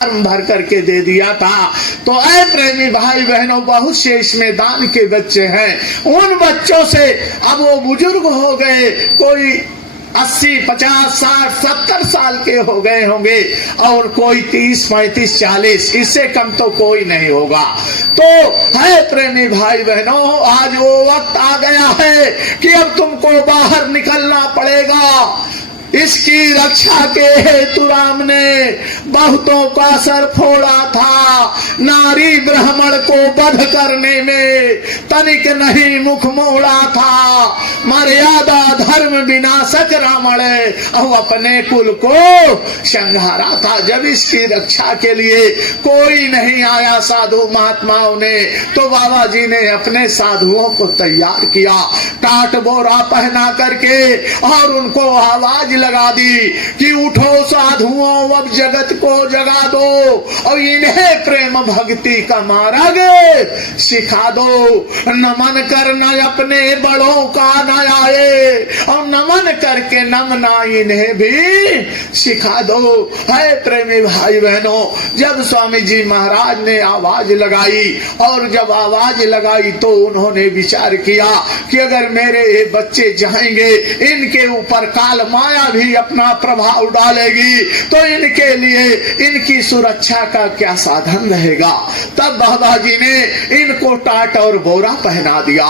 भर करके दे दिया था। तो ऐ प्रेमी भाई बहनों, बहुत से इसमें दान के बच्चे हैं। उन बच्चों से अब वो बुजुर्ग हो गए, कोई 80, 50, 60, 70 साल के हो गए होंगे और कोई 30, 35, 40, इससे कम तो कोई नहीं होगा। तो है प्रेमी भाई बहनों, आज वो वक्त आ गया है कि अब तुमको बाहर निकलना पड़ेगा। इसकी रक्षा के हेतु राम ने बहुतों का सर फोड़ा था। नारी ब्राह्मण को वध करने में तनिक नहीं मुख मोड़ा था। मर्यादा धर्म विनाशक रावण और अपने कुल को संहारा था। जब इसकी रक्षा के लिए कोई नहीं आया साधु महात्माओं ने, तो बाबा जी ने अपने साधुओं को तैयार किया, टाट बोरा पहना करके, और उनको आवाज लगा दी कि उठो साधुओं, अब जगत को जगा दो और इन्हें प्रेम भक्ति का मार्ग सिखा दो। नमन करना अपने बड़ों का न आए और नमन करके नमना इन्हें भी सिखा दो। है प्रेमी भाई बहनों, जब स्वामी जी महाराज ने आवाज लगाई, और जब आवाज लगाई तो उन्होंने विचार किया कि अगर मेरे ये बच्चे जाएंगे, इनके ऊपर काल माया भी अपना प्रभाव डालेगी, तो इनके लिए इनकी सुरक्षा का क्या साधन रहेगा। तब बाबा जी ने इनको टाट और बोरा पहना दिया,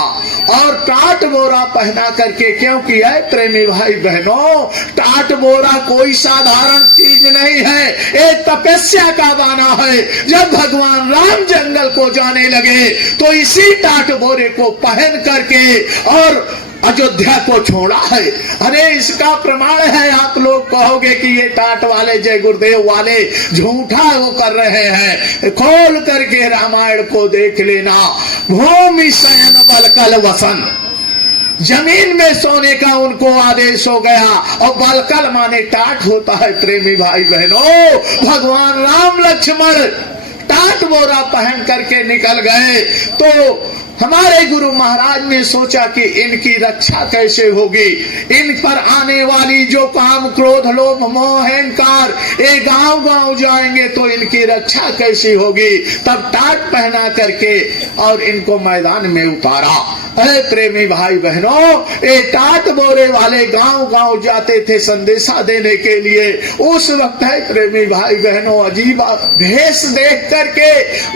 और टाट बोरा पहना करके, क्योंकि है प्रेमी भाई बहनों, टाट बोरा कोई साधारण चीज नहीं है, एक तपस्या का दाना है। जब भगवान राम जंगल को जाने लगे तो इसी टाट बोरे को पहन करके और अयोध्या को छोड़ा है। अरे इसका प्रमाण है, आप लोग कहोगे कि ये टाट वाले जय गुरुदेव वाले झूठा वो कर रहे हैं। खोल करके रामायण को देख लेना। भूमि शयन बलकल वसन, जमीन में सोने का उनको आदेश हो गया, और बलकल माने टाट होता है। प्रेमी भाई बहनों, भगवान राम लक्ष्मण टाट बोरा पहन करके निकल गए। तो हमारे गुरु महाराज ने सोचा कि इनकी रक्षा कैसे होगी। इन पर आने वाली जो काम, क्रोध, लोभ, मोह, अहंकार, ये गांव गांव जाएंगे तो इनकी रक्षा कैसी होगी। तब टाट पहना करके और इनको मैदान में उतारा। अरे प्रेमी भाई बहनों, ये टाट बोरे वाले गांव गांव जाते थे संदेशा देने के लिए। उस वक्त है प्रेमी भाई बहनों, अजीब भेष देख करके,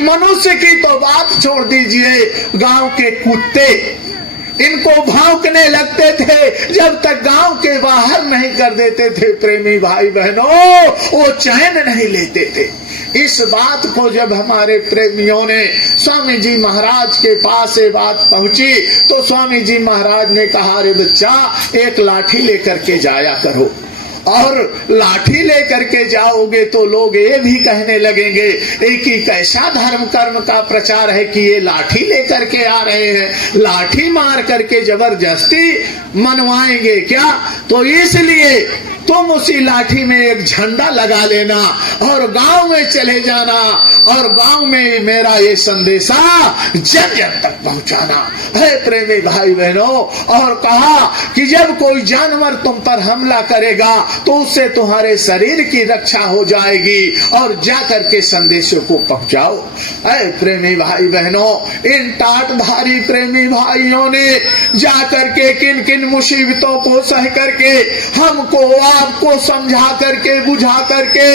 मनुष्य की तो बात छोड़ दीजिए, गांव के कुत्ते इनको भौंकने लगते थे। जब तक गांव के बाहर नहीं कर देते थे प्रेमी भाई बहनों, वो चैन नहीं लेते थे। इस बात को जब हमारे प्रेमियों ने स्वामी जी महाराज के पास ये बात पहुंची, तो स्वामी जी महाराज ने कहा, अरे बच्चा, एक लाठी लेकर के जाया करो, और लाठी लेकर के जाओगे तो लोग ये भी कहने लगेंगे एक ही कैसा धर्म कर्म का प्रचार है कि ये लाठी लेकर के आ रहे हैं, लाठी मार करके जबरदस्ती मनवाएंगे क्या। तो इसलिए तुम उसी लाठी में एक झंडा लगा लेना और गांव में चले जाना, और गांव में मेरा ये संदेशा जन जन तक पहुंचाना है प्रेमी भाई बहनों। और कहा कि जब कोई जानवर तुम पर हमला करेगा तो उससे तुम्हारे शरीर की रक्षा हो जाएगी, और जा करके संदेशों को पहुंचाओ। है प्रेमी भाई बहनों, इन टाटधारी प्रेमी भाइयों ने जा करके किन किन मुसीबतों को सह करके हमको आपको समझा करके, बुझा करके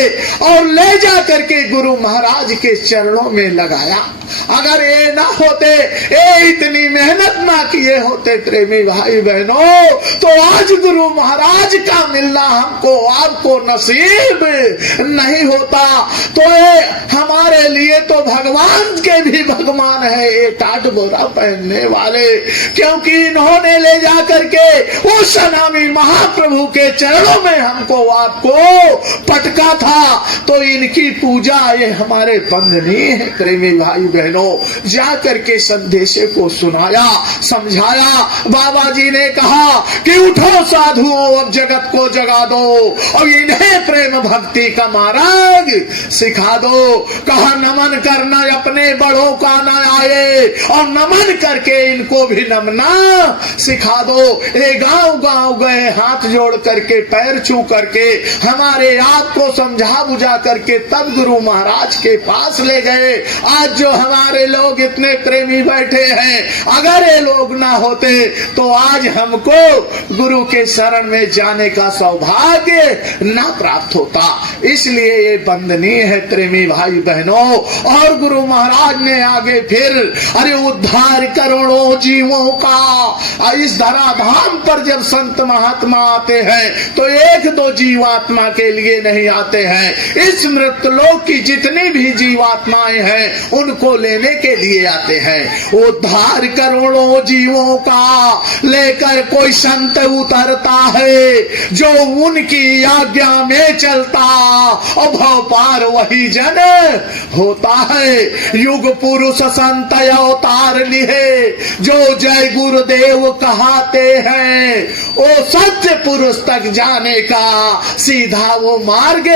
और ले जा करके गुरु महाराज के चरणों में लगाया। अगर ये ना होते, ये इतनी मेहनत ना किए होते प्रेमी भाई बहनों, तो आज गुरु महाराज का मिलना हमको आपको नसीब नहीं होता। तो ये हमारे लिए तो भगवान के भी भगवान है ये टाट बोरा पहनने वाले, क्योंकि इन्होंने ले जा करके उस नामी महाप्रभु के चरणों में हमको आपको पटका था। तो इनकी पूजा ये हमारे बंदनीय है प्रेमी भाई बहनों। जाकर के संदेशे को सुनाया, समझाया। बाबा जी ने कहा कि उठो साधुओं, अब जगत को जगा दो और इन्हें प्रेम भक्ति का मार्ग सिखा दो। कहा नमन करना अपने बड़ों का न आए और नमन करके इनको भी नमना सिखा दो। ये गांव गांव गए, हाथ जोड़ करके पैर छू करके हमारे आप को समझा बुझा करके तब गुरु महाराज के पास ले गए। आज जो हमारे लोग इतने प्रेमी बैठे हैं, अगर ये लोग ना होते तो आज हमको गुरु के शरण में जाने का सौभाग्य ना प्राप्त होता। इसलिए ये वंदनीय है प्रेमी भाई बहनों। और गुरु महाराज ने आगे फिर अरे उद्धार करोड़ों जीवों का। इस धराधाम पर जब संत महात्मा आते हैं तो एक दो जीवात्मा के लिए नहीं आते हैं, इस मृतलोक की जितनी भी जीवात्माएं हैं उनको लेने के लिए आते हैं। उद्धार करोड़ों जीवों का लेकर कोई संत उतरता है, जो उनकी आज्ञा में चलता और भव पार वही जन होता है। युग पुरुष संत अवतार लिए, जो जय गुरुदेव कहते हैं, वो सत्य पुरुष तक जाने का सीधा वो मार्ग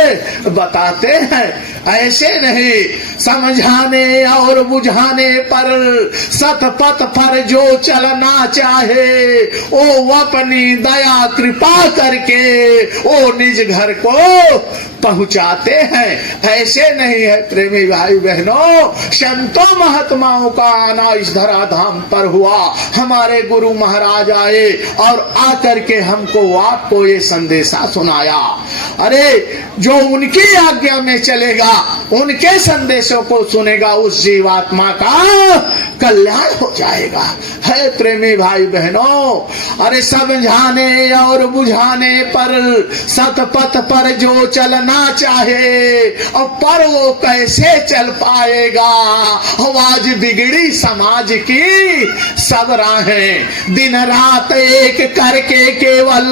बताते हैं। ऐसे नहीं समझाने और बुझाने पर सतपथ पर जो चलना चाहे वो अपनी दया कृपा करके वो निज घर को पहुंचाते हैं। ऐसे नहीं है प्रेमी भाई बहनों। संतों महात्माओं का आना इस धराधाम पर हुआ। हमारे गुरु महाराज आए और आकर के हमको आपको ये संदेशा सुनाया। अरे जो उनकी आज्ञा में चलेगा, उनके संदेशों को सुनेगा, उस जीवात्मा का कल्याण हो जाएगा। है प्रेमी भाई बहनों। अरे समझाने और बुझाने पर सतपथ पर जो चलना चाहे और पर वो कैसे चल पाएगा। आज बिगड़ी समाज की सब राहें, दिन रात एक करके केवल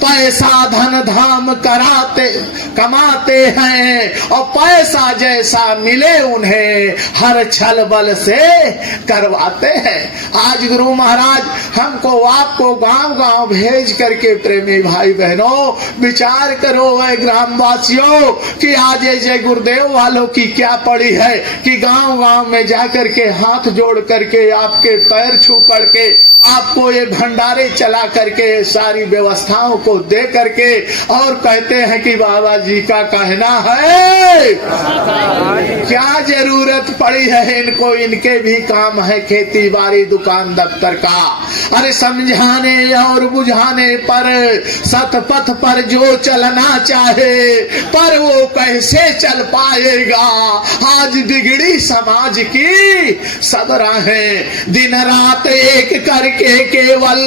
पैसा धन धाम कमाते हैं और पैसा जैसा मिले उन्हें हर छल बल से करवाते हैं। आज गुरु महाराज हमको आपको गांव गांव भेज करके प्रेमी भाई बहनों विचार करो है ग्रामवासियों कि आज जय गुरुदेव वालों की क्या पड़ी है कि गांव गांव में जाकर के हाथ जोड़ करके आपके पैर छू करके आपको ये भंडारे चला करके सारी व्यवस्थाओं को दे करके और कहते हैं कि बाबा जी का कहना है। क्या जरूरत पड़ी है इनको, इनके भी काम है खेती बाड़ी दुकान दफ्तर का। अरे समझाने और बुझाने पर सतपथ पर जो चलना चाहे पर वो कैसे चल पाएगा। आज बिगड़ी समाज की सब राहें, दिन रात एक करके केवल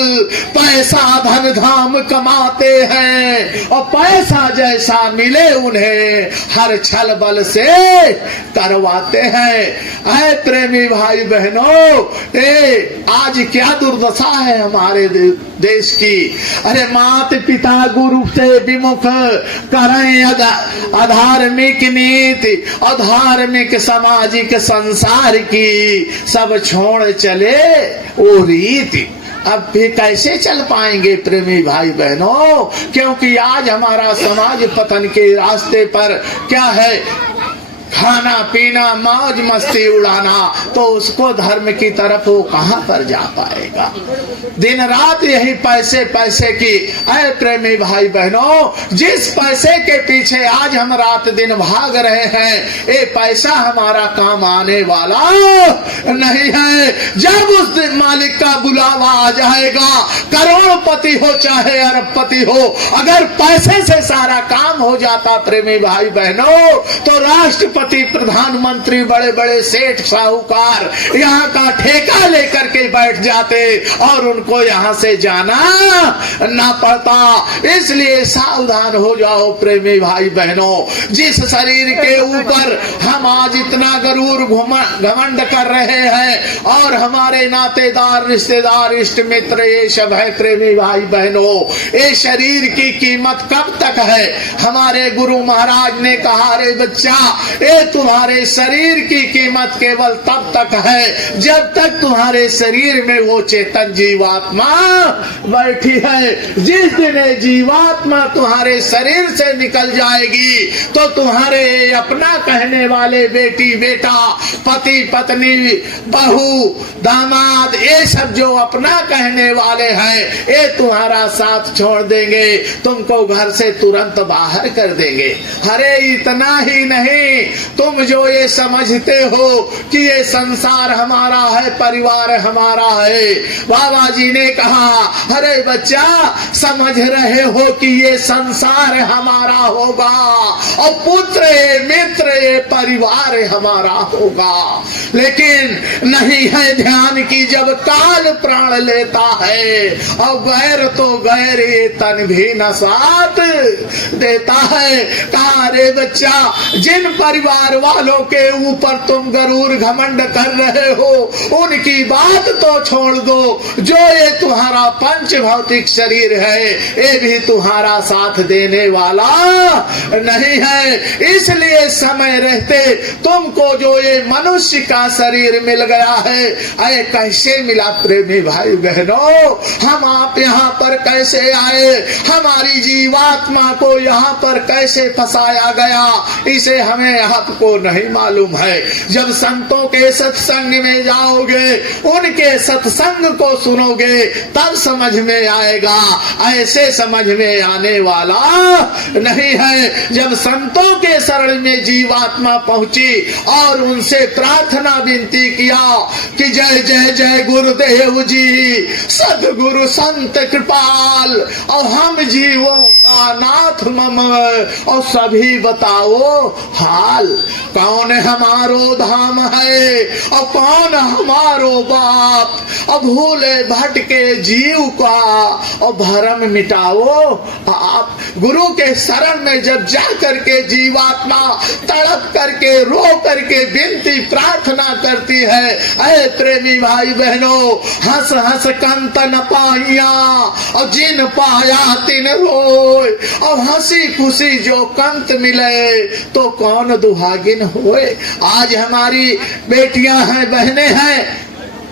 पैसा धन धाम कमाते हैं और पैसा जैसा मिले उन्हें हर छल बल से करवाते हैं। ऐ प्रेमी भाई बहनों, आज क्या दुर्दशा है हमारे देश की। अरे मात पिता गुरु से विमुख करें अधार्मिक नीति, अधार्मिक सामाजिक संसार की सब छोड़ चले वो रीति। अब भी कैसे चल पाएंगे प्रेमी भाई बहनों, क्योंकि आज हमारा समाज पतन के रास्ते पर क्या है, खाना पीना मौज मस्ती उड़ाना, तो उसको धर्म की तरफ वो कहां पर जा पाएगा। दिन रात यही पैसे पैसे की। ऐ प्रेमी भाई बहनों, जिस पैसे के पीछे आज हम रात दिन भाग रहे हैं, ये पैसा हमारा काम आने वाला नहीं है। जब उस मालिक का बुलावा आ जाएगा, करोड़पति हो चाहे अरबपति हो, अगर पैसे से सारा काम हो जाता प्रेमी भाई बहनों, तो राष्ट्रपति प्रधानमंत्री बड़े बड़े सेठ साहूकार यहाँ का ठेका लेकर के बैठ जाते और उनको यहाँ से जाना ना पड़ता। इसलिए सावधान हो जाओ प्रेमी भाई बहनों। जिस शरीर के ऊपर हम आज इतना गरूर घमंड कर रहे हैं और हमारे नातेदार रिश्तेदार इष्ट मित्र ये सब है प्रेमी भाई बहनों, ये शरीर की कीमत कब तक है। हमारे गुरु महाराज ने कहा, रे बच्चा, ये तुम्हारे शरीर की कीमत केवल तब तक है जब तक तुम्हारे शरीर में वो चेतन जीवात्मा बैठी है। जिस दिन ये जीवात्मा तुम्हारे शरीर से निकल जाएगी तो तुम्हारे अपना कहने वाले बेटी बेटा पति पत्नी बहू दामाद ये सब जो अपना कहने वाले हैं ये तुम्हारा साथ छोड़ देंगे, तुमको घर से तुरंत बाहर कर देंगे। अरे इतना ही नहीं, तुम जो ये समझते हो कि ये संसार हमारा है, परिवार हमारा है, बाबा जी ने कहा अरे बच्चा समझ रहे हो कि ये संसार हमारा होगा और पुत्र ये मित्र ये परिवार हमारा होगा, लेकिन नहीं है ध्यान की जब काल प्राण लेता है और गैर तो गैर ये तन भी न साथ देता है। कहा रे बच्चा जिन परिवार वालों के ऊपर तुम गरूर घमंड कर रहे हो उनकी बात तो छोड़ दो, जो ये तुम्हारा पंच भौतिक शरीर है ये भी तुम्हारा साथ देने वाला नहीं है। इसलिए समय रहते तुमको जो ये मनुष्य का शरीर मिल गया है, अरे कैसे मिला प्रेमी भाई बहनों, हम आप यहाँ पर कैसे आए, हमारी जीवात्मा को यहाँ पर कैसे फंसाया गया इसे हमें आपको नहीं मालूम है। जब संतों के सत्संग में जाओगे उनके सत्संग को सुनोगे तब समझ में आएगा, ऐसे समझ में आने वाला नहीं है। जब संतों के शरण में जीवात्मा पहुंची और उनसे प्रार्थना विनती किया कि जय जय जय गुरुदेव जी, सदगुरु संत कृपाल और हम जीवों का नाथ मम और सभी बताओ हाल, कौन हमारो धाम है और कौन हमारो बाप, और भूले भटके जीव का और भरम मिटाओ आप। गुरु के शरण में जब जा करके जीवात्मा तड़प करके रो करके विनती प्रार्थना करती है, अरे प्रेमी भाई बहनों हंस हंस कंत न पाइया और जिन पाया तिन रोए, और हंसी खुशी जो कंत मिले तो कौन दुहागिन होए। आज हमारी बेटियां हैं बहनें हैं,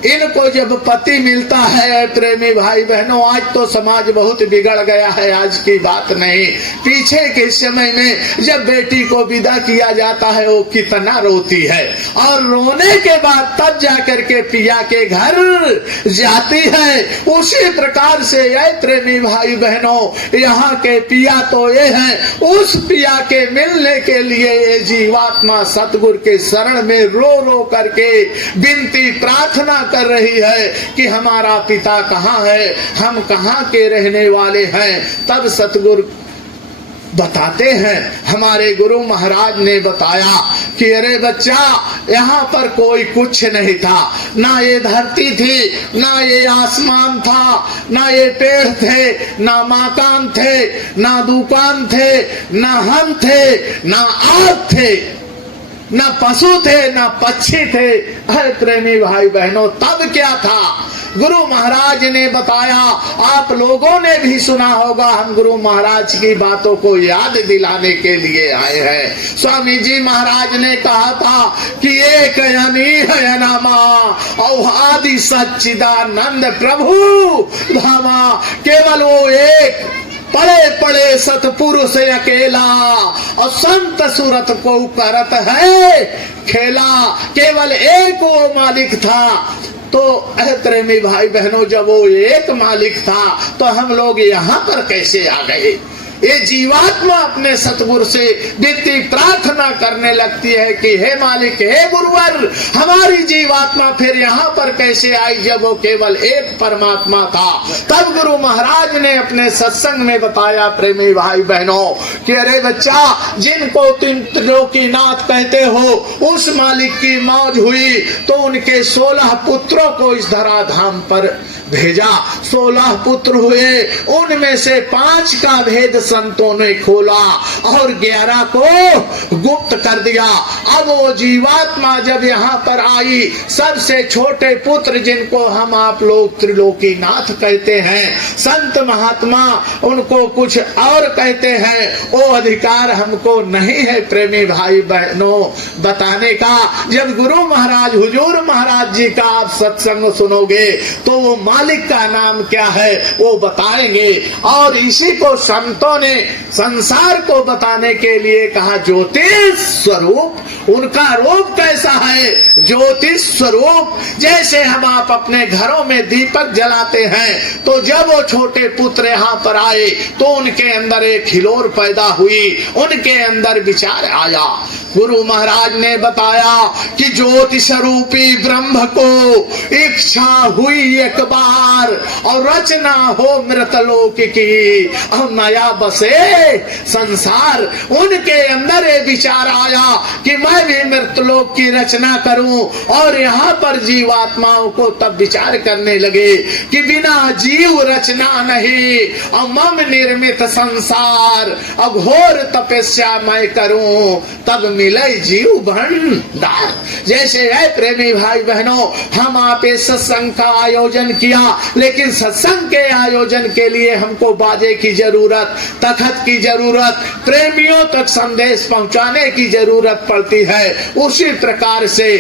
इनको जब पति मिलता है प्रेमी भाई बहनों, आज तो समाज बहुत बिगड़ गया है, आज की बात नहीं, पीछे के समय में जब बेटी को विदा किया जाता है वो कितना रोती है और रोने के बाद तब जाकर के पिया के घर जाती है। उसी प्रकार से ये प्रेमी भाई बहनों यहाँ के पिया तो ये हैं, उस पिया के मिलने के लिए ये जीवात्मा सतगुरु के शरण में रो रो करके विनती प्रार्थना कर रही है कि हमारा पिता कहाँ है, हम कहाँ के रहने वाले हैं। तब सतगुरु बताते हैं, हमारे गुरु महाराज ने बताया कि अरे बच्चा यहाँ पर कोई कुछ नहीं था, ना ये धरती थी ना ये आसमान था, ना ये पेड़ थे ना मकान थे ना दुकान थे ना हम थे ना आप थे ना पशु थे ना पक्षी थे। अरे प्रेमी भाई बहनों तब क्या था, गुरु महाराज ने बताया, आप लोगों ने भी सुना होगा, हम गुरु महाराज की बातों को याद दिलाने के लिए आए हैं। स्वामी जी महाराज ने कहा था कि एक अनामा और आदि सच्चिदानंद प्रभु धामा, केवल वो एक पड़े पड़े सतपुरुष अकेला और संत सूरत को करत है खेला, केवल एक वो मालिक था। तो प्रेमी भाई बहनों जब वो एक मालिक था तो हम लोग यहाँ पर कैसे आ गए। ये जीवात्मा अपने सतगुरु से विनती प्रार्थना करने लगती है कि हे मालिक हे गुरुवर, हमारी जीवात्मा फिर यहाँ पर कैसे आई जब वो केवल एक परमात्मा था। तब गुरु महाराज ने अपने सत्संग में बताया प्रेमी भाई बहनों कि अरे बच्चा जिनको तुम त्रिलोकीनाथ कहते हो उस मालिक की मौज हुई तो उनके 16 पुत्रों को इस धराधाम पर भेजा। 16 पुत्र हुए, उनमें से 5 का भेद संतों ने खोला और 11 को गुप्त कर दिया। अब वो जीवात्मा जब यहाँ पर आई, सबसे छोटे पुत्र जिनको हम आप लोग त्रिलोकीनाथ कहते हैं, संत महात्मा उनको कुछ और कहते हैं, वो अधिकार हमको नहीं है प्रेमी भाई बहनों बताने का। जब गुरु महाराज हुजूर महाराज जी का आप सत्संग सुनोगे तो वो मालिक का नाम क्या है वो बताएंगे। और इसी को संतों ने संसार को बताने के लिए कहा ज्योतिष स्वरूप। उनका रूप कैसा है? ज्योतिष स्वरूप। जैसे हम आप अपने घरों में दीपक जलाते हैं तो जब वो छोटे पुत्र यहाँ पर आए तो उनके अंदर एक हिलोर पैदा हुई, उनके अंदर विचार आया। गुरु महाराज ने बताया कि ज्योतिष रूपी ब्रह्म को इच्छा हुई एक बार और रचना हो मृतलोक की और नया बसे संसार। उनके अंदर ये विचार आया कि मैं भी मृतलोक की रचना करूं और यहाँ पर जीवात्माओं को तब विचार करने लगे कि बिना जीव रचना नहीं और मम निर्मित संसार और घोर तपस्या मैं करूं तब मिले जीव भंडार। जैसे है प्रेमी भाई बहनों, हम आप इस सत्संग का आयोजन किया, लेकिन सत्संग के आयोजन के लिए हमको बाजे की जरूरत, तखत की जरूरत, प्रेमियों तक संदेश पहुंचाने की जरूरत पड़ती है। उसी प्रकार से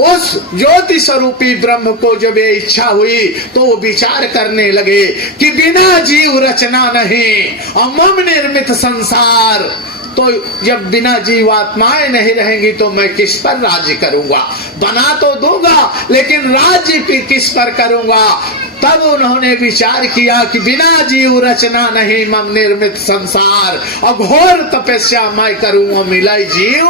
उस ज्योति स्वरूपी ब्रह्म को जब ये इच्छा हुई तो वो विचार करने लगे कि बिना जीव रचना नहीं और मम निर्मित संसार। तो जब बिना जीवात्माएं नहीं रहेंगी तो मैं किस पर राज्य करूंगा? बना तो दूंगा लेकिन राज्य भी किस पर करूंगा? तब उन्होंने विचार किया कि बिना जीव रचना नहीं मम निर्मित संसार और घोर तपस्या मैं करूंगा मिलाई जीव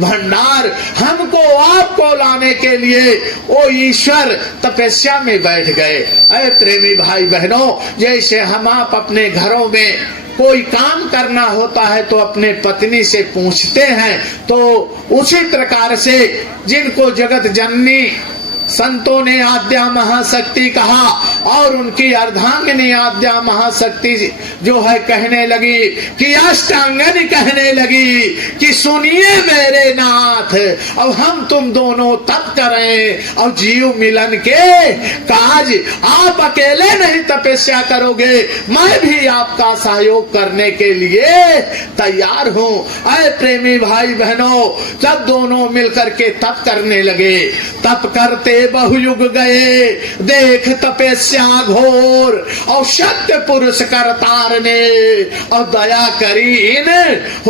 भंडार। हमको आपको लाने के लिए वो ईश्वर तपस्या में बैठ गए। अरे प्रेमी भाई बहनों, जैसे हम आप अपने घरों में कोई काम करना होता है तो अपने पत्नी से पूछते हैं, तो उसी प्रकार से जिनको जगत जननी संतों ने आद्या महाशक्ति कहा और उनकी अर्धांगिनी आद्या महाशक्ति जो है कहने लगी कि अष्टांगनी कहने लगी कि सुनिए मेरे नाथ, अब हम तुम दोनों तप करें और जीव मिलन के काज। आप अकेले नहीं तपस्या करोगे, मैं भी आपका सहयोग करने के लिए तैयार हूँ। अरे प्रेमी भाई बहनों, जब दोनों मिलकर के तप करने लगे, तप करते बहुयुग गए, देख तपस्या घोर और सत्य पुरुष करतार ने और दया करी इन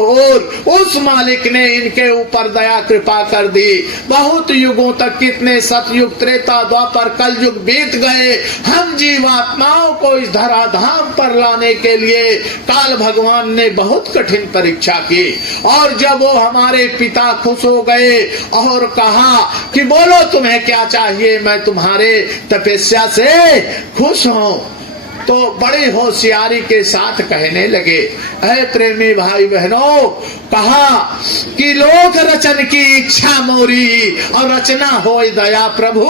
और उस मालिक ने इनके ऊपर दया कृपा कर दी। बहुत युगों तक, कितने सतयुग त्रेता द्वापर कल युग बीत गए, हम जीवात्माओं को इस धराधाम पर लाने के लिए काल भगवान ने बहुत कठिन परीक्षा की। और जब वो हमारे पिता खुश हो गए और कहा कि बोलो तुम्हें क्या चाहिए, मैं तुम्हारे तपस्या से खुश हूं, तो बड़ी होशियारी के साथ कहने लगे, ऐ प्रेमी भाई बहनों, कहा कि लोक रचन की इच्छा मोरी और रचना होए दया प्रभु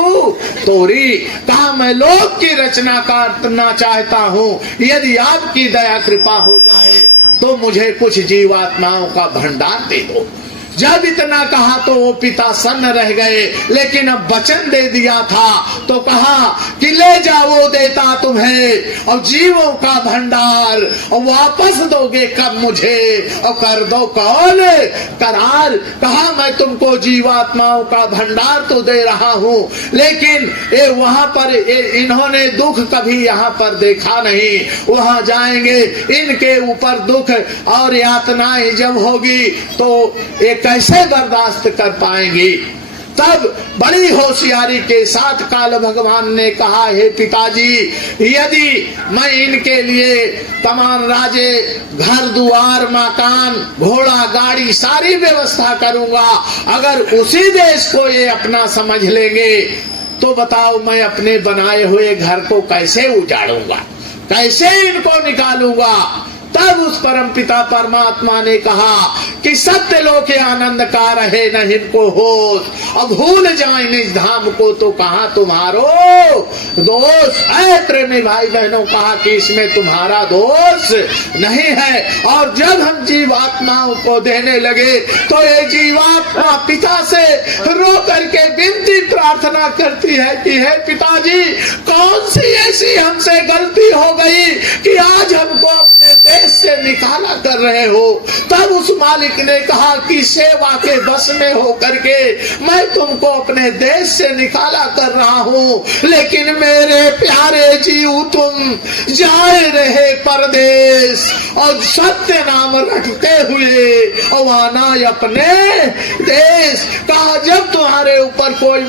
तोरी। कहा मैं लोक की रचना करना चाहता हूँ, यदि आपकी दया कृपा हो जाए तो मुझे कुछ जीवात्माओं का भंडार दे दो। जब इतना कहा तो वो पिता सन्न रह गए, लेकिन अब वचन दे दिया था तो कहा कि ले जाओ देता तुम्हें और जीवों का भंडार, और वापस दोगे कब मुझे और कर दो कौन करार। कहा मैं तुमको जीवात्माओं का भंडार तो दे रहा हूँ, लेकिन ये वहां पर इन्होंने दुख कभी यहाँ पर देखा नहीं, वहां जाएंगे इनके ऊपर दुख और यातनाएं जब होगी तो एक कैसे बर्दाश्त कर पाएंगी। तब बड़ी होशियारी के साथ काल भगवान ने कहा, हे पिताजी, यदि मैं इनके लिए तमाम राजे, घर दुआर, मकान, घोड़ा गाड़ी सारी व्यवस्था करूंगा, अगर उसी देश को ये अपना समझ लेंगे तो बताओ मैं अपने बनाए हुए घर को कैसे उजाड़ूंगा, कैसे इनको निकालूंगा। तब उस परमपिता परमात्मा ने कहा कि सत्य लोक आनंद का रहे न इनको होश, अब भूल जाए निज धाम को तो कहा तुम्हारो दोष। ऐ प्रेमी भाई बहनों, कहा कि इसमें तुम्हारा दोष नहीं है। और जब हम जीवात्माओं को देने लगे तो ये जीवात्मा पिता से रो करके विनती प्रार्थना करती है कि हे पिताजी, कौन सी ऐसी हमसे गलती हो गई कि आज हमको अपने देश से निकाला कर रहे हो। तब उस मालिक ने कहा कि सेवा के बस में हो करके मैं तुमको अपने देश से निकाला कर रहा हूँ, लेकिन मेरे प्यारे जीव तुम जाए रहे परदेश और सत्य नाम रटते हुए और आना अपने देश। कहा जब तुम्हारे ऊपर कोई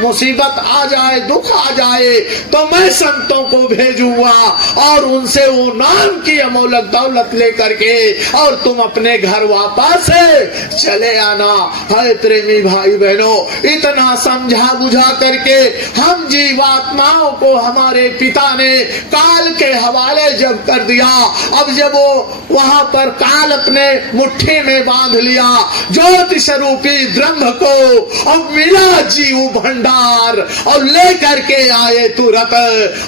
मुसीबत आ जाए, दुख आ जाए, तो मैं संतों को भेजूंगा और उनसे वो नाम की अमोलक दौलत लेकर के और तुम अपने घर वापस चले आना। है प्रेमी भाई बहनों, इतना समझा बुझा करके हम जीवात्माओं को हमारे पिता ने काल के हवाले जब कर दिया, अब जब वो वहां पर काल अपने मुट्ठी में बांध लिया ज्योति स्वरूपी ब्रह्म को, अब मिला जीव भंडार और लेकर के आए तुरंत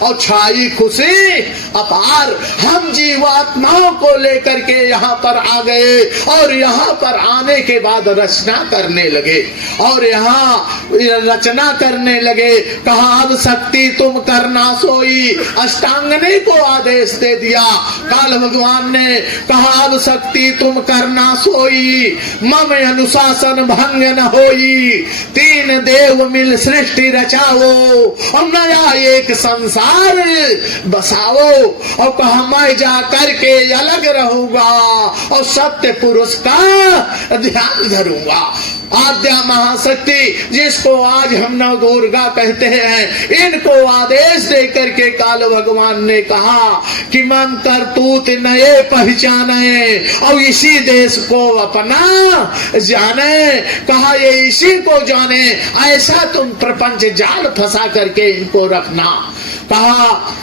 और छाई खुशी अपार। हम जीवात्माओं को लेकर के यहाँ पर आ गए और यहाँ पर आने के बाद रचना करने लगे और यहाँ रचना करने लगे। कहा अब शक्ति तुम करना सोई, अष्टांगने को आदेश दे दिया काल भगवान ने। कहा अब शक्ति तुम करना सोई, मम अनुशासन भंग न होई, तीन देव मिल सृष्टि रचाओ और नया एक संसार बसाओ। और कहा मैं जा करके अलग रहूंगा और सत्य पुरुष का ध्यान धरूंगा। आद्या महाशक्ति जिसको आज हम नव दुर्गा कहते हैं, इनको आदेश दे करके काल भगवान ने कहा कि मन करतूत नए पहचाने और इसी देश को अपना जाने। कहा ये इसी को जाने, ऐसा तुम प्रपंच जाल फंसा करके इनको रखना। कहा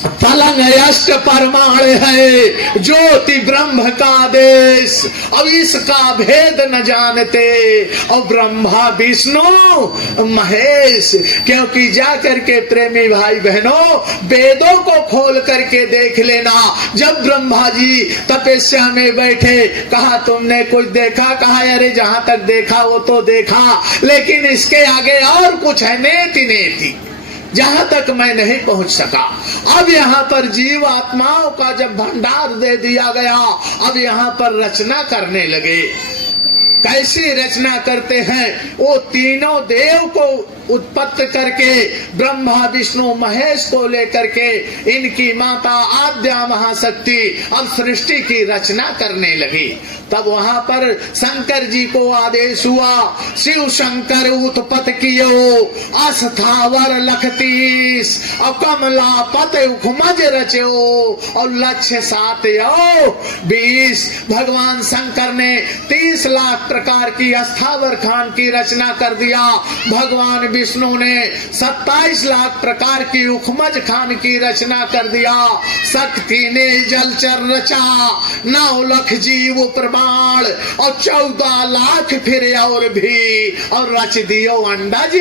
पलंग अष्ट परमाण है ज्योति ब्रह्म का देश, अब इसका भेद न जानते और ब्रह्मा विष्णु महेश। क्योंकि जा करके प्रेमी भाई बहनों वेदों को खोल करके देख लेना। जब ब्रह्मा जी तपस्या में बैठे, कहा तुमने कुछ देखा? कहा अरे जहां तक देखा वो तो देखा, लेकिन इसके आगे और कुछ है, नेति नेति, जहां तक मैं नहीं पहुंच सका। अब यहाँ पर जीव आत्माओं का जब भंडार दे दिया गया, अब यहाँ पर रचना करने लगे। कैसी रचना करते हैं? वो तीनों देव को उत्पत्ति करके ब्रह्मा विष्णु महेश को लेकर के इनकी माता आद्या महाशक्ति अब सृष्टि की रचना करने लगी। तब वहां पर शंकर जी को आदेश हुआ, शिव शंकर उत्पत्ति कियो अस्थावर लखतीस और कमला पत उखमज रचो और लक्ष्य 720। भगवान शंकर ने 30 लाख प्रकार की अस्थावर खान की रचना कर दिया। भगवान विष्णु ने 27 लाख प्रकार की उखमज खान की रचना कर दिया। शक्ति ने जलचर रचा 9 लाख जीव प्रमाण और 14 लाख फिर और भी और रच दियो अंडज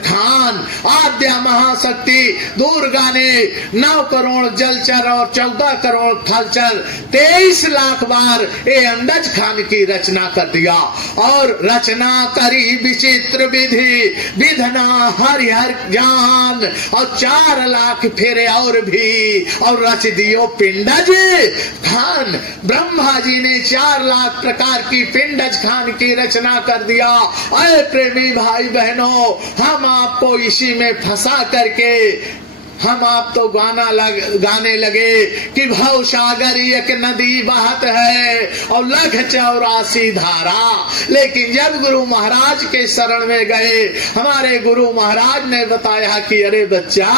खान। आद्या महाशक्ति दुर्गा ने 9 करोड़ जलचर और 14 करोड़ थलचर 23 लाख बार ये अंडज खान की रचना कर दिया। और रचना करी विचित्र विधि विधना हरिहर ज्ञान और 4 लाख फिर और भी और रच दियो पिंडज खान। ब्रह्मा जी ने 4 लाख प्रकार की पिंडज खान की रचना कर दिया। अरे प्रेमी भाई बहनों, हम आपको इसी में फंसा करके हम आप तो गाने लगे कि भव सागर एक नदी बहत है और लख 84 धारा। लेकिन जब गुरु महाराज के शरण में गए, हमारे गुरु महाराज ने बताया कि अरे बच्चा,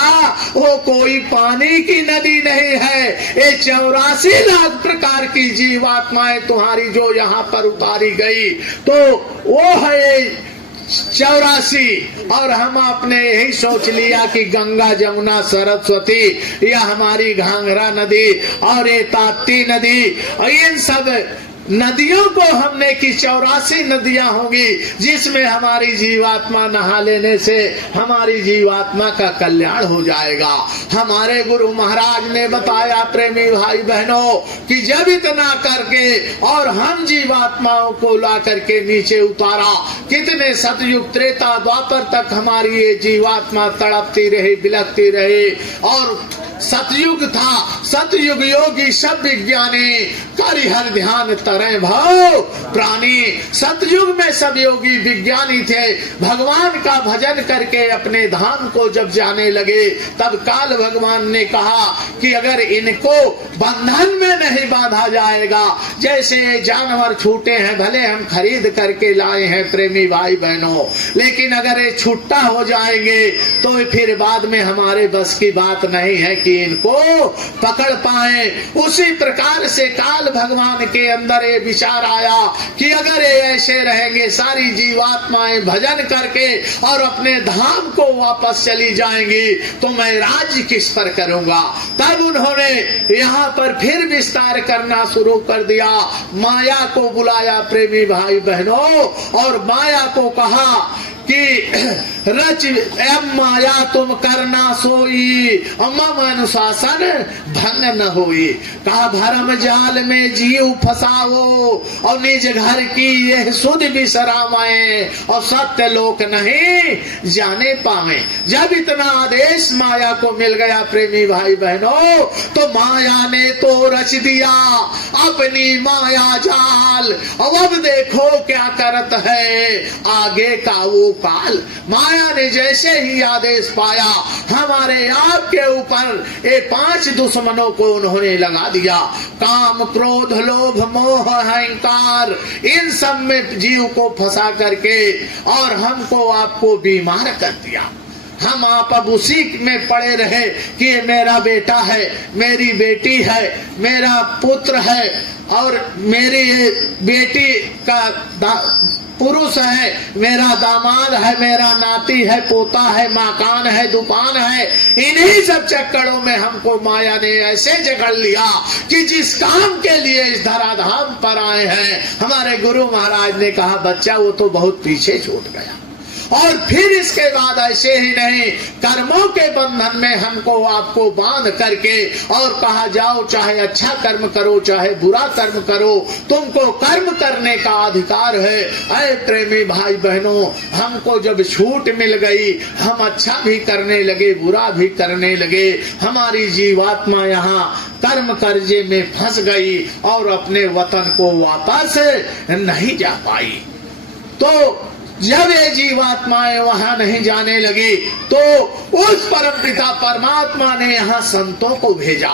वो कोई पानी की नदी नहीं है, ये 84 लाख प्रकार की जीवात्माएं तुम्हारी जो यहाँ पर उतारी गई, तो वो है 84 और हम आपने यही सोच लिया कि गंगा जमुना सरस्वती या हमारी घाघरा नदी और ये ताप्ती नदी और इन सब नदियों को हमने की 84 नदियां होंगी जिसमें हमारी जीवात्मा नहा लेने से हमारी जीवात्मा का कल्याण हो जाएगा। हमारे गुरु महाराज ने बताया प्रेमी भाई बहनों कि जब इतना करके और हम जीवात्माओं को ला करके नीचे उतारा, कितने सतयुग त्रेता द्वापर तक हमारी ये जीवात्मा तड़पती रही, बिलखती रही। और सतयुग था, सतयुग योगी सब विज्ञानी करि हर ध्यान तरे भाव प्राणी। सतयुग में सब योगी विज्ञानी थे, भगवान का भजन करके अपने धाम को जब जाने लगे तब काल भगवान ने कहा कि अगर इनको बंधन में नहीं बांधा जाएगा, जैसे जानवर छूटे हैं, भले हम खरीद करके लाए हैं प्रेमी भाई बहनों, लेकिन अगर ये छुट्टा हो जाएंगे तो फिर बाद में हमारे बस की बात नहीं है कि इनको पकड़ पाए। उसी प्रकार से काल भगवान के अंदर ये विचार आया कि अगर ये ऐसे रहेंगे, सारी जीवात्माएं भजन करके और अपने धाम को वापस चली जाएंगी, तो मैं राज्य किस पर करूंगा। तब उन्होंने यहाँ पर फिर विस्तार करना शुरू कर दिया, माया को बुलाया प्रेमी भाई बहनों, और माया को कहा कि रच एम माया तुम करना सोई, मम अनुशासन भंग न होई। कहा भरम जाल में जीव फसाओ और निज घर की यह सुध बिसरावे और सत्य लोक नहीं जाने पावे। जब इतना आदेश माया को मिल गया प्रेमी भाई बहनों, तो माया ने तो रच दिया अपनी माया जाल, और अब देखो क्या करत है आगे का वो काल। माया ने जैसे ही आदेश पाया, हमारे आपके ऊपर ये 5 दुश्मनों को उन्होंने लगा दिया, काम क्रोध लोभ मोह अहंकार, इन सब में जीव को फंसा करके और हमको आपको बीमार कर दिया। हम आप अब उसी में पड़े रहे कि ये मेरा बेटा है, मेरी बेटी है, मेरा पुत्र है और मेरी बेटी का पुरुष है, मेरा दामाद है, मेरा नाती है, पोता है, मकान है, दुकान है। इन्हीं सब चक्करों में हमको माया ने ऐसे जकड़ लिया कि जिस काम के लिए इस धराधाम पर आए हैं, हमारे गुरु महाराज ने कहा बच्चा वो तो बहुत पीछे छूट गया। और फिर इसके बाद ऐसे ही नहीं, कर्मों के बंधन में हमको आपको बांध करके और कहा जाओ चाहे अच्छा कर्म करो चाहे बुरा कर्म करो, तुमको कर्म करने का अधिकार है। ऐ प्रेमी भाई बहनों, हमको जब छूट मिल गई, हम अच्छा भी करने लगे, बुरा भी करने लगे, हमारी जीवात्मा यहाँ कर्म कर्जे में फंस गई और अपने वतन को वापस नहीं जा पाई। तो जब ये जीवात्माएं वहां नहीं जाने लगी, तो उस परमपिता परमात्मा ने यहाँ संतों को भेजा।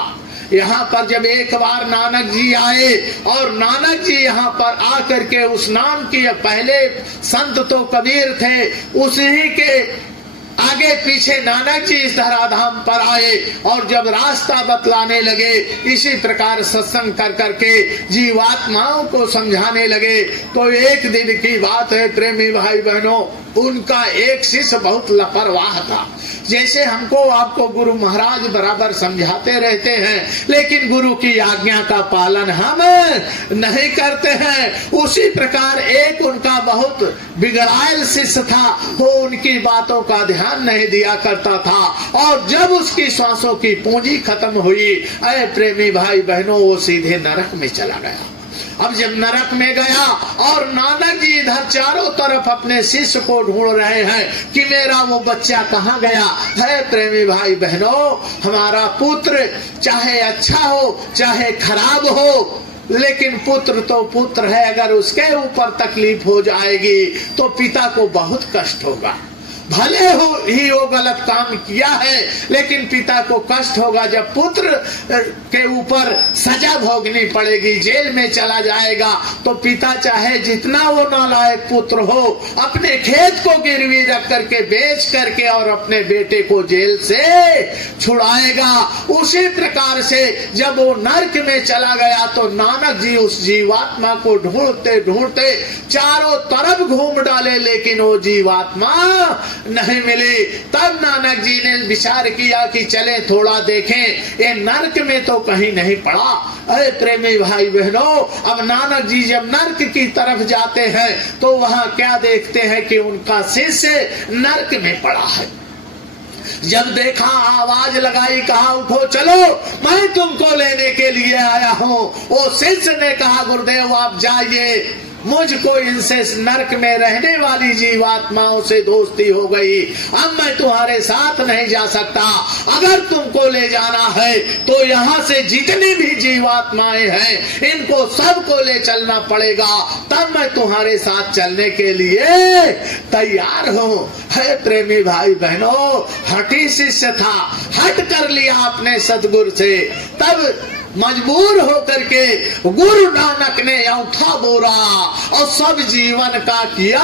यहाँ पर जब एक बार नानक जी आए और नानक जी यहाँ पर आकर के उस नाम की, पहले संत तो कबीर थे, उसी के आगे पीछे नानक जी इस धराधाम पर आए और जब रास्ता बतलाने लगे, इसी प्रकार सत्संग कर करके जीवात्माओं को समझाने लगे। तो एक दिन की बात है प्रेमी भाई बहनों, उनका एक शिष्य बहुत लापरवाह था। जैसे हमको आपको गुरु महाराज बराबर समझाते रहते हैं, लेकिन गुरु की आज्ञा का पालन हम नहीं करते हैं, उसी प्रकार एक उनका बहुत बिगड़ायल शिष्य था, वो उनकी बातों का ध्यान नहीं दिया करता था। और जब उसकी सांसों की पूंजी खत्म हुई, ऐ प्रेमी भाई बहनों, वो सीधे नरक में चला गया। अब जब नरक में गया और नानक जी इधर चारों तरफ अपने शिष्य को ढूंढ रहे हैं कि मेरा वो बच्चा कहाँ गया है। प्रेमी भाई बहनों, हमारा पुत्र चाहे अच्छा हो चाहे खराब हो, लेकिन पुत्र तो पुत्र है, अगर उसके ऊपर तकलीफ हो जाएगी तो पिता को बहुत कष्ट होगा। भले ही वो गलत काम किया है, लेकिन पिता को कष्ट होगा जब पुत्र के ऊपर सजा भोगनी पड़ेगी, जेल में चला जाएगा। तो पिता चाहे जितना वो नालायक पुत्र हो, अपने खेत को गिरवी रख करके बेच करके और अपने बेटे को जेल से छुड़ाएगा। उसी प्रकार से जब वो नरक में चला गया तो नानक जी उस जीवात्मा को ढूंढते ढूंढते चारों तरफ घूम डाले, लेकिन वो जीवात्मा नहीं मिली। तब नानक जी ने विचार किया कि चले थोड़ा देखें, ये नरक में तो कहीं नहीं पड़ा। अरे प्रेमी भाई बहनों, अब नानक जी जब नरक की तरफ जाते हैं तो वहां क्या देखते हैं कि उनका शिष्य नरक में पड़ा है। जब देखा, आवाज लगाई, कहा उठो चलो, मैं तुमको लेने के लिए आया हूँ। वो शिष्य ने कहा गुरुदेव आप जाइए, मुझको इनसे नरक में रहने वाली जीवात्माओं से दोस्ती हो गई, अब मैं तुम्हारे साथ नहीं जा सकता। अगर तुमको ले जाना है तो यहाँ से जितनी भी जीवात्माएं हैं इनको सबको ले चलना पड़ेगा, तब मैं तुम्हारे साथ चलने के लिए तैयार हूँ। है प्रेमी भाई बहनों, हठी शिष्य था, हट कर लिया अपने सतगुरु से। तब मजबूर होकर के गुरु नानक ने अंगूठा बोरा और सब जीवन का किया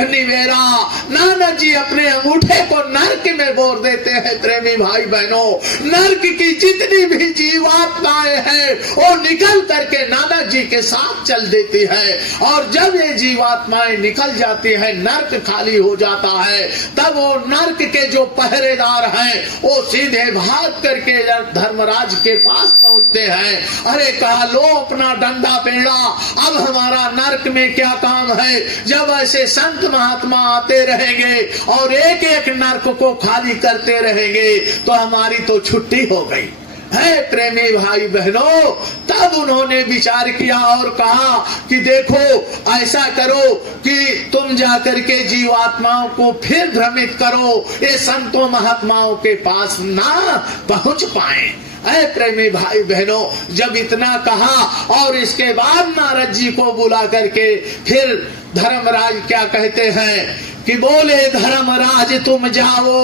निवेरा। नानक जी अपने अंगूठे को नरक में बोर देते हैं। प्रेमी भाई बहनों, नरक की जितनी भी जीवात्माएं हैं वो निकल करके नानक जी के साथ चल देती है, और जब ये जीवात्माएं निकल जाती है, नरक खाली हो जाता है, तब वो नरक के जो पहरेदार हैं वो सीधे भाग करके धर्मराज के पास पहुंचते हैं। अरे कहा लो अपना डंडा पेड़ा, अब हमारा नरक में क्या काम है। जब ऐसे संत महात्मा आते रहेंगे और एक एक नरक को खाली करते रहेंगे तो हमारी तो छुट्टी हो गई। है प्रेमी भाई बहनों, तब उन्होंने विचार किया और कहा कि देखो ऐसा करो कि तुम जाकर के जीवात्माओं को फिर भ्रमित करो, ये संतों महात्माओं के पास ना पहुंच पाए। ऐ प्रेमी भाई बहनों, जब इतना कहा और इसके बाद नारद जी को बुला करके फिर धर्मराज क्या कहते हैं कि बोले धर्मराज तुम जाओ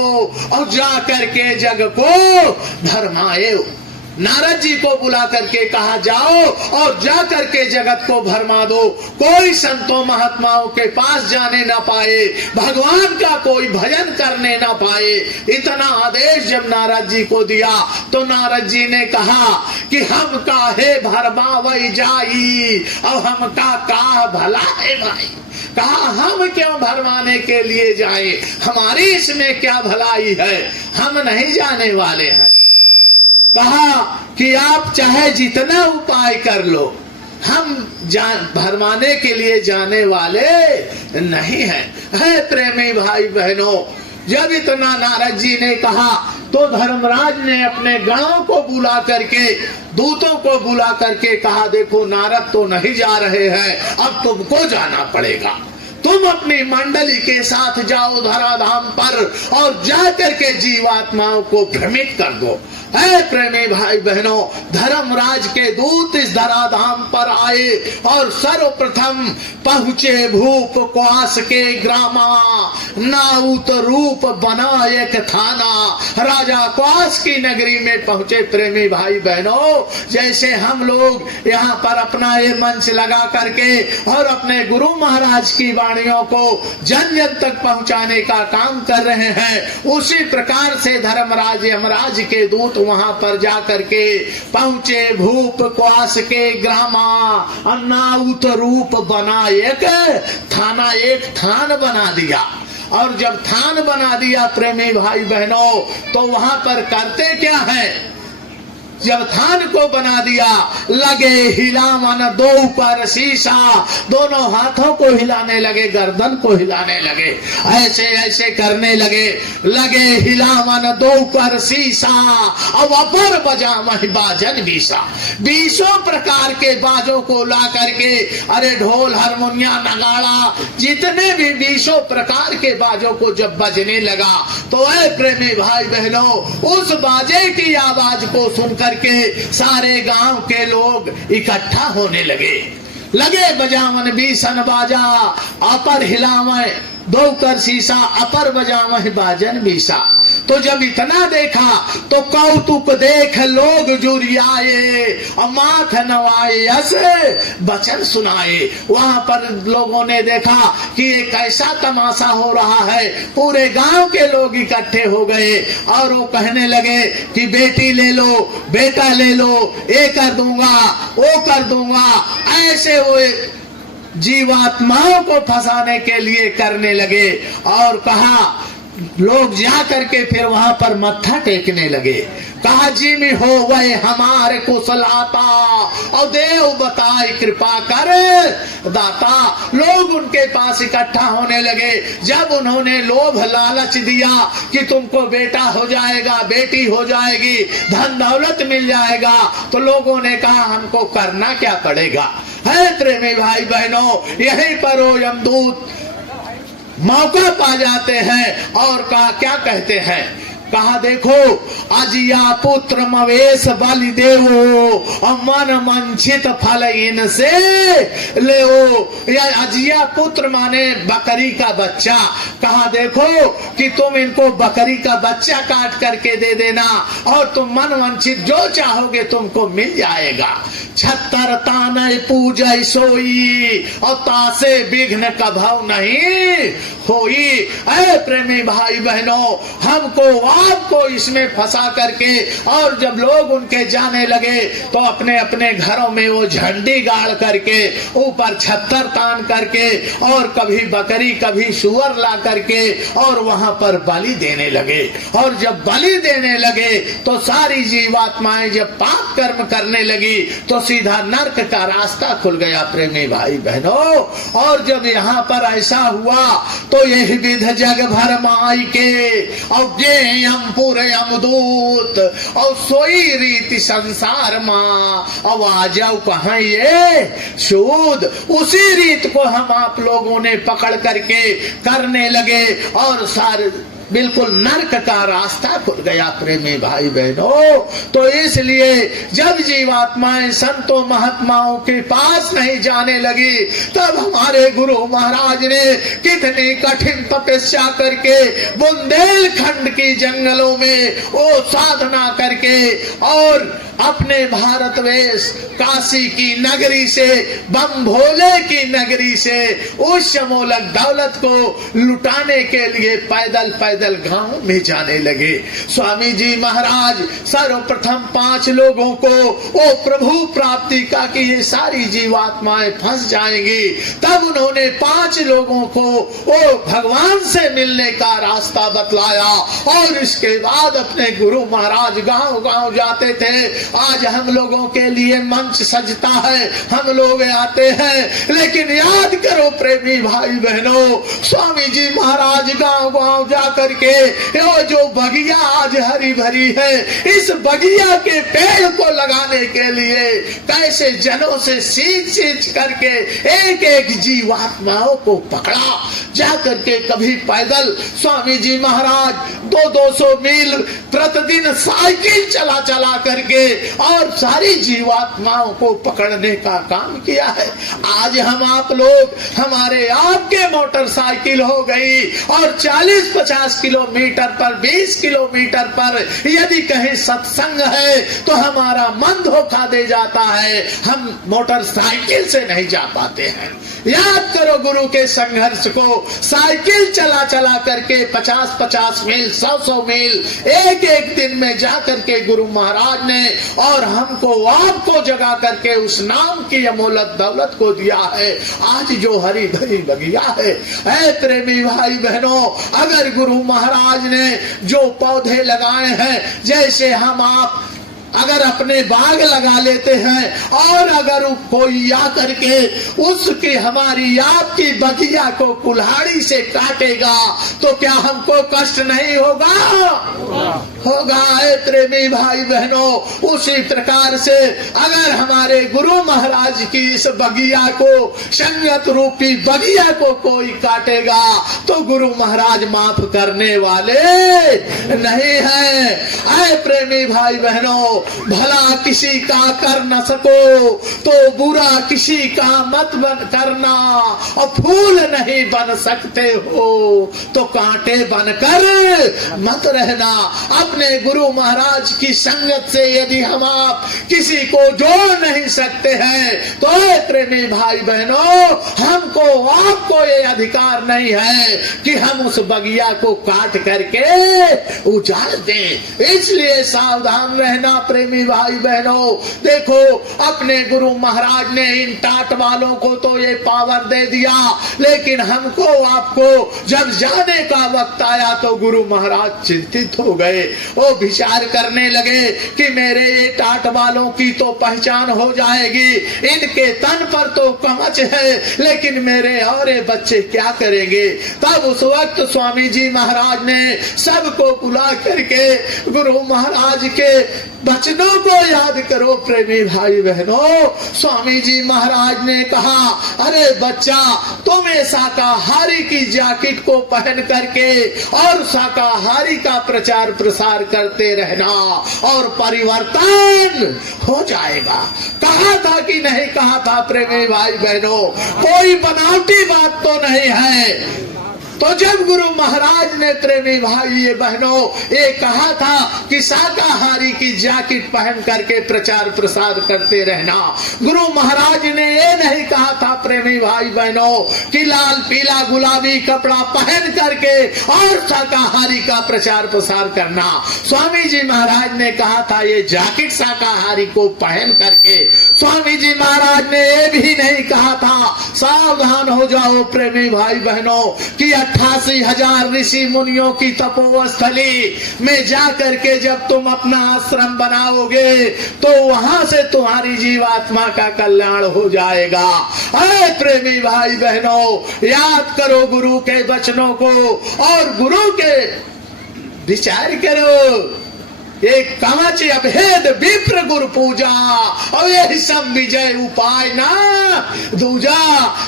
और जा करके जग को धर्माए। नारद जी को बुला करके कहा जाओ और जा करके जगत को भरमा दो, कोई संतों महात्माओं के पास जाने ना पाए, भगवान का कोई भजन करने ना पाए। इतना आदेश जब नारद जी को दिया तो नारद जी ने कहा कि हम काहे भरमावई जाई, अब हम का भला है भाई। कहा हम क्यों भरमाने के लिए जाए, हमारी इसमें क्या भलाई है, हम नहीं जाने वाले हैं। कहा कि आप चाहे जितना उपाय कर लो, हम भरमाने के लिए जाने वाले नहीं हैं। है प्रेमी भाई बहनों, जब इतना नारद जी ने कहा तो धर्मराज ने अपने गांव को बुला करके, दूतों को बुला करके कहा देखो नारद तो नहीं जा रहे हैं, अब तुमको जाना पड़ेगा। तुम अपनी मंडली के साथ जाओ धराधाम पर और जा करके जीवात्माओं को भ्रमित कर दो। ऐ प्रेमी भाई बहनों, धर्मराज के दूत इस धराधाम पर आए और सर्वप्रथम पहुंचे भूप क्वास के ग्रामा, नाउत रूप बना एक थाना। राजा क्वास की नगरी में पहुंचे। प्रेमी भाई बहनों, जैसे हम लोग यहाँ पर अपना ये मंच लगा करके और अपने गुरु महाराज की वाणियों को जन जन तक पहुंचाने का काम कर रहे हैं, उसी प्रकार से धर्मराज यमराज के दूत वहां पर जा करके पहुंचे भूप क्वास के ग्रामा। अन्नाउत रूप बना एक थाना, एक थान बना दिया। और जब थान बना दिया प्रेमी भाई बहनों, तो वहां पर करते क्या है, जब थान को बना दिया लगे हिलावन दो पर शीशा, दोनों हाथों को हिलाने लगे, गर्दन को हिलाने लगे, ऐसे ऐसे करने लगे। लगे हिलावन दो पर शीशा अब अपर बजा वही बाजन बीसा। 20 प्रकार के बाजों को ला करके, अरे ढोल हारमोनिया नगाड़ा जितने भी 20 प्रकार के बाजों को जब बजने लगा तो ऐ प्रेमी भाई बहनों, उस बाजे की आवाज को सुनकर के सारे गांव के लोग इकट्ठा होने लगे। लगे बजावन बीसन बाजा, अपर हिलावे दो कर शीशा, अपर बजावे बाजन बीसा। तो जब इतना देखा तो कौतुक देख लोग जुरियाए, और माथ नवाए यस वचन सुनाए। वहां पर लोगों ने देखा कि एक ऐसा तमाशा हो रहा है, पूरे गांव के लोग इकट्ठे हो गए और वो कहने लगे कि बेटी ले लो, बेटा ले लो, ये कर दूंगा, वो कर दूंगा। ऐसे वो जीवात्माओं को फंसाने के लिए करने लगे। और कहा लोग जा करके फिर वहां पर मत्था टेकने लगे। कहा जी में हो वह हमारे कुशलाता, और देव बताए कृपा कर दाता। लोग उनके पास इकट्ठा होने लगे। जब उन्होंने लोभ लालच दिया कि तुमको बेटा हो जाएगा, बेटी हो जाएगी, धन दौलत मिल जाएगा, तो लोगों ने कहा हमको करना क्या पड़ेगा। है प्रेमी भाई बहनों, यहीं पर वो यमदूत मौका पा जाते हैं और कहा क्या कहते हैं। कहा देखो अजिया पुत्र मवेश बलि देवो, मन मंचित फल इनसे ले। या अजिया पुत्र माने बकरी का बच्चा। कहा देखो कि तुम इनको बकरी का बच्चा काट करके दे देना और तुम मन वंचित जो चाहोगे तुमको मिल जाएगा। 76 ताने पूजय सोई, और तासे विघ्न कभव नहीं होई। ऐ प्रेमी भाई बहनों, हमको आपको इसमें फंसा करके, और जब लोग उनके जाने लगे तो अपने अपने घरों में वो झंडी गाड़ करके ऊपर 76 तान करके, और कभी बकरी कभी सुअर ला करके, और वहां पर बलि देने लगे। और जब बलि देने लगे तो सारी जीवात्माएं जब पाप कर्म करने लगी तो सीधा नर्क का रास्ता खुल गया प्रेमी भाई बहनों। और जब यहाँ पर ऐसा हुआ तो यही विध जग भर माई के, और पूरे अमदूत, और सोई रीति संसार माँ। अब आ जाओ कहाँ ये शूद। उसी रीत को हम आप लोगों ने पकड़ करके करने लगे और सारे बिल्कुल नरक का रास्ता खुल गया प्रेमी भाई बहनों। तो इसलिए जब जीवात्माएं संतों महात्माओं के पास नहीं जाने लगी, तब हमारे गुरु महाराज ने कितनी कठिन तपस्या करके बुंदेलखंड की जंगलों में वो साधना करके, और अपने भारतवर्ष काशी की नगरी से, बम भोले की नगरी से उस समूलक दौलत को लुटाने के लिए पैदल पैदल गांव में जाने लगे। स्वामी जी महाराज सर्वप्रथम 5 लोगों को वो प्रभु प्राप्ति का कि ये सारी जीवात्माएं फंस जाएंगी, तब उन्होंने 5 लोगों को वो भगवान से मिलने का रास्ता बतलाया। और इसके बाद अपने गुरु महाराज गांव गांव जाते थे। आज हम लोगों के लिए मंच सजता है, हम लोग आते हैं, लेकिन याद करो प्रेमी भाई बहनों, स्वामी जी महाराज गांव गांव जा करके वो जो बगिया आज हरी भरी है, इस बगिया के पेड़ को लगाने के लिए कैसे जनों से सींच करके एक एक जीवात्माओं को पकड़ा। जा करके कभी पैदल स्वामी जी महाराज 200 मील प्रतिदिन साइकिल चला चला करके और सारी जीवात्माओं को पकड़ने का काम किया है। आज हम आप लोग, हमारे आपके मोटरसाइकिल हो गई, और 40-50 किलोमीटर पर, 20 किलोमीटर पर यदि कहीं सत्संग है तो हमारा मन धोखा दे जाता है, हम मोटरसाइकिल से नहीं जा पाते हैं। याद करो गुरु के संघर्ष को, साइकिल चला चला करके 50-50 मील, 100-100 मील एक एक दिन में जा करके गुरु महाराज ने और हमको आपको जगा करके उस नाम की अमोलक दौलत को दिया है। आज जो हरी भरी बगिया है, ऐ प्रेमी भाई बहनों, अगर गुरु महाराज ने जो पौधे लगाए हैं, जैसे हम आप अगर अपने बाग लगा लेते हैं, और अगर कोई आ करके उसकी हमारी आपकी बगिया को कुल्हाड़ी से काटेगा तो क्या हमको कष्ट नहीं होगा? होगा। प्रेमी भाई बहनों, उसी प्रकार से अगर हमारे गुरु महाराज की इस बगिया को, संगत रूपी बगिया को कोई काटेगा तो गुरु महाराज माफ करने वाले नहीं है। आए प्रेमी भाई बहनों, भला किसी का कर न सको तो बुरा किसी का मत बन करना, और फूल नहीं बन सकते हो तो कांटे बनकर मत रहना। अपने गुरु महाराज की संगत से यदि हम आप किसी को जोड़ नहीं सकते हैं तो प्रेमी भाई बहनों, हमको आपको ये अधिकार नहीं है कि हम उस बगिया को काट करके उजाड़ दें। इसलिए सावधान रहना प्रेमी भाई बहनों। देखो, अपने गुरु महाराज ने इन टाट वालों को तो ये पावर दे दिया, लेकिन हमको आपको जब जाने का वक्त आया तो गुरु महाराज चिंतित हो गए। वो विचार करने लगे कि मेरे ये टाट वालों की तो पहचान हो जाएगी, इनके तन पर तो कवच है, लेकिन मेरे और ये बच्चे क्या करेंगे। तब उस वक्त स्वामी जी महाराज ने सबको बुला करके गुरु महाराज के वचनों को याद करो प्रेमी भाई बहनों। स्वामी जी महाराज ने कहा, अरे बच्चा, तुम शाकाहारी की जैकेट को पहन करके और शाकाहारी का प्रचार प्रसार करते रहना और परिवर्तन हो जाएगा। कहा था कि नहीं कहा था प्रेमी भाई बहनों? कोई बनावटी बात तो नहीं है। तो जब गुरु महाराज ने प्रेमी भाई बहनों ये कहा था कि शाकाहारी की जैकेट पहन करके प्रचार प्रसार करते रहना, गुरु महाराज ने ये नहीं कहा था प्रेमी भाई बहनों कि लाल पीला गुलाबी कपड़ा पहन करके और शाकाहारी का प्रचार प्रसार करना। स्वामी जी महाराज ने कहा था ये जैकेट शाकाहारी को पहन करके। स्वामी जी महाराज ने ये भी नहीं कहा था, सावधान हो जाओ प्रेमी भाई बहनों, कि 88,000 ऋषि मुनियों की तपोस्थली में जाकर के जब तुम अपना आश्रम बनाओगे तो वहां से तुम्हारी जीवात्मा का कल्याण हो जाएगा। अरे प्रेमी भाई बहनों, याद करो गुरु के वचनों को और गुरु के विचार करो। एक कवच अभेद विप्र गुरु पूजा और यही सब विजय उपाय ना दूजा।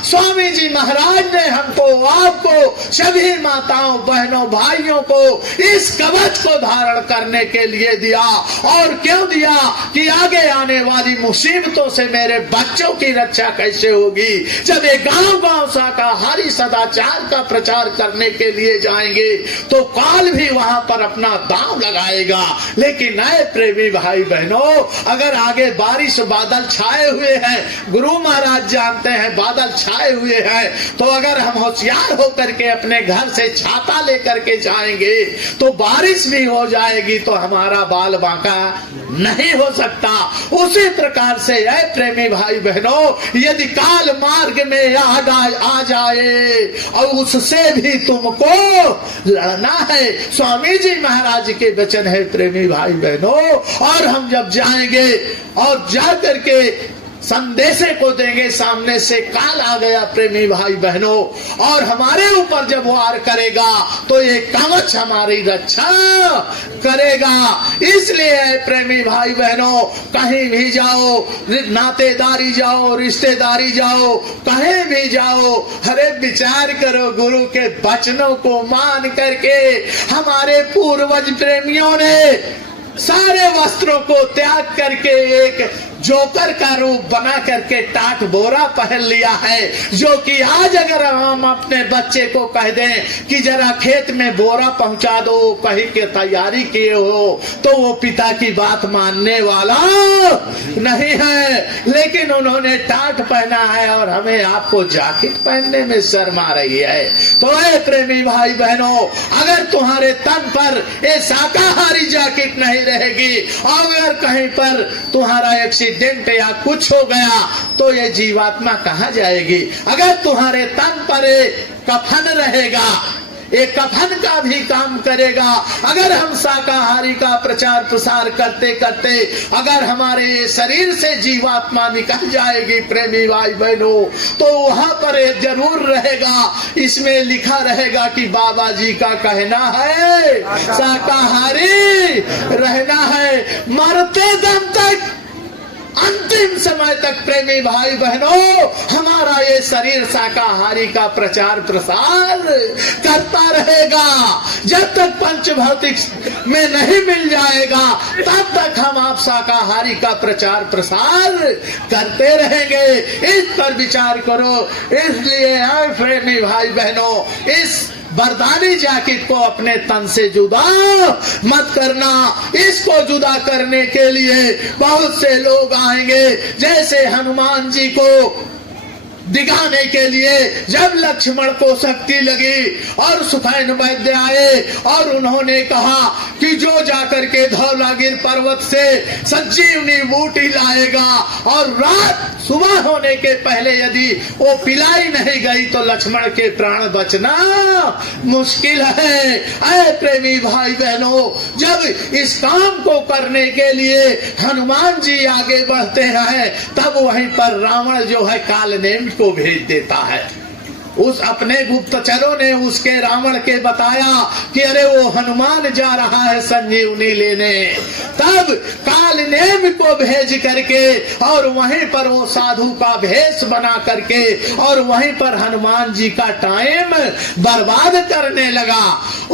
स्वामी जी महाराज ने हमको, आपको, सभी माताओं बहनों भाइयों को इस कवच को धारण करने के लिए दिया। और क्यों दिया? कि आगे आने वाली मुसीबतों से मेरे बच्चों की रक्षा कैसे होगी। जब ये गांव गांव शाकाहारी सदाचार का प्रचार करने के लिए जाएंगे तो काल भी वहां पर अपना दांव लगाएगा। लेकिन नए प्रेमी भाई बहनों, अगर आगे बारिश बादल छाए हुए हैं, गुरु महाराज जानते हैं बादल छाए हुए हैं, तो अगर हम होशियार होकर के अपने घर से छाता लेकर के जाएंगे तो बारिश भी हो जाएगी तो हमारा बाल बांका नहीं हो सकता। उसी प्रकार से ऐ प्रेमी भाई बहनों, यदि काल मार्ग में आ जाए और उससे भी तुमको लड़ना है, स्वामी जी महाराज के वचन है प्रेमी भाई बहनों। और हम जब जाएंगे और जा करके संदेशे को देंगे, सामने से काल आ गया प्रेमी भाई बहनों, और हमारे ऊपर जब वार करेगा तो ये कवच हमारी रक्षा करेगा। इसलिए प्रेमी भाई बहनों, कहीं भी जाओ, नातेदारी जाओ, रिश्तेदारी जाओ, कहीं भी जाओ, हरे विचार करो गुरु के वचनों को मान करके। हमारे पूर्वज प्रेमियों ने सारे वस्त्रों को त्याग करके एक जोकर का रूप बना करके टाट बोरा पहन लिया है, जो कि आज अगर हम अपने बच्चे को कह दें कि जरा खेत में बोरा पहुंचा दो, कहीं के तैयारी किए हो, तो वो पिता की बात मानने वाला नहीं है। लेकिन उन्होंने टाट पहना है और हमें आपको जैकेट पहनने में शर्म आ रही है। तो ऐ प्रेमी भाई बहनों, अगर तुम्हारे तन पर ये शाकाहारी जैकेट नहीं रहेगी और अगर कहीं पर तुम्हारा एक्सीडेंट या कुछ हो गया तो ये जीवात्मा कहाँ जाएगी। अगर तुम्हारे तन पर कफन रहेगा, ये कफन का भी काम करेगा। अगर हम शाकाहारी का प्रचार प्रसार करते करते अगर हमारे ये शरीर से जीवात्मा निकल जाएगी प्रेमी भाई बहनों, तो वहां पर ये जरूर रहेगा, इसमें लिखा रहेगा कि बाबा जी का कहना है शाकाहारी रहना है मरते दम तक, अंतिम समय तक प्रेमी भाई बहनों हमारा ये शरीर शाकाहारी का प्रचार प्रसार करता रहेगा। जब तक पंच भौतिक में नहीं मिल जाएगा तब तक हम आप शाकाहारी का प्रचार प्रसार करते रहेंगे। इस पर विचार करो। इसलिए प्रेमी भाई बहनों इस वरदानी जैकेट को अपने तन से जुदा मत करना। इसको जुदा करने के लिए बहुत से लोग आएंगे, जैसे हनुमान जी को दिखाने के लिए जब लक्ष्मण को शक्ति लगी और सुफैन वैद्य आए और उन्होंने कहा कि जो जाकर के धौलागिर पर्वत से संजीवनी बूटी लाएगा और रात सुबह होने के पहले यदि वो पिलाई नहीं गई तो लक्ष्मण के प्राण बचना मुश्किल है। ऐ प्रेमी भाई बहनों, जब इस काम को करने के लिए हनुमान जी आगे बढ़ते हैं तब वहीं पर रावण जो है कालनेम को भेज देता है। उस अपने गुप्तचरों ने उसके रावण के बताया कि अरे वो हनुमान जा रहा है संजीवनी लेने। तब कालनेम को भेज करके और वहीं पर वो साधु का भेष बना करके और वहीं पर हनुमान जी का टाइम बर्बाद करने लगा।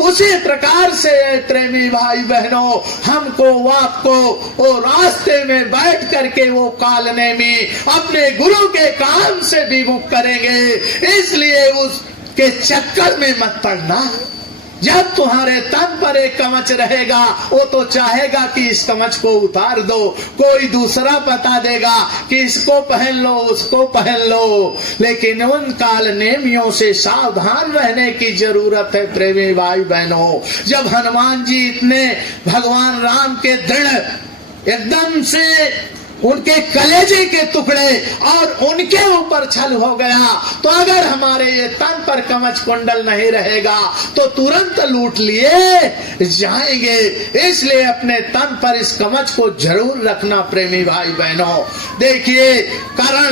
उसी प्रकार से प्रेमी भाई बहनों हमको आपको वो रास्ते में बैठ करके वो कालनेमी अपने गुरु के काम से विमुख करेंगे। इसलिए उसके चक्कर में मत पड़ना। जब तुम्हारे तन पर एक कवच रहेगा वो तो चाहेगा कि इस कवच को उतार दो, कोई दूसरा बता देगा कि इसको पहन लो उसको पहन लो, लेकिन उन काल नेमियों से सावधान रहने की जरूरत है प्रेमी भाई बहनों। जब हनुमान जी इतने भगवान राम के दृढ़ एकदम से उनके कलेजे के टुकड़े और उनके ऊपर छल हो गया, तो अगर हमारे ये तन पर कवच कुंडल नहीं रहेगा तो तुरंत लूट लिए जाएंगे। इसलिए अपने तन पर इस कवच को जरूर रखना प्रेमी भाई बहनों। देखिए करण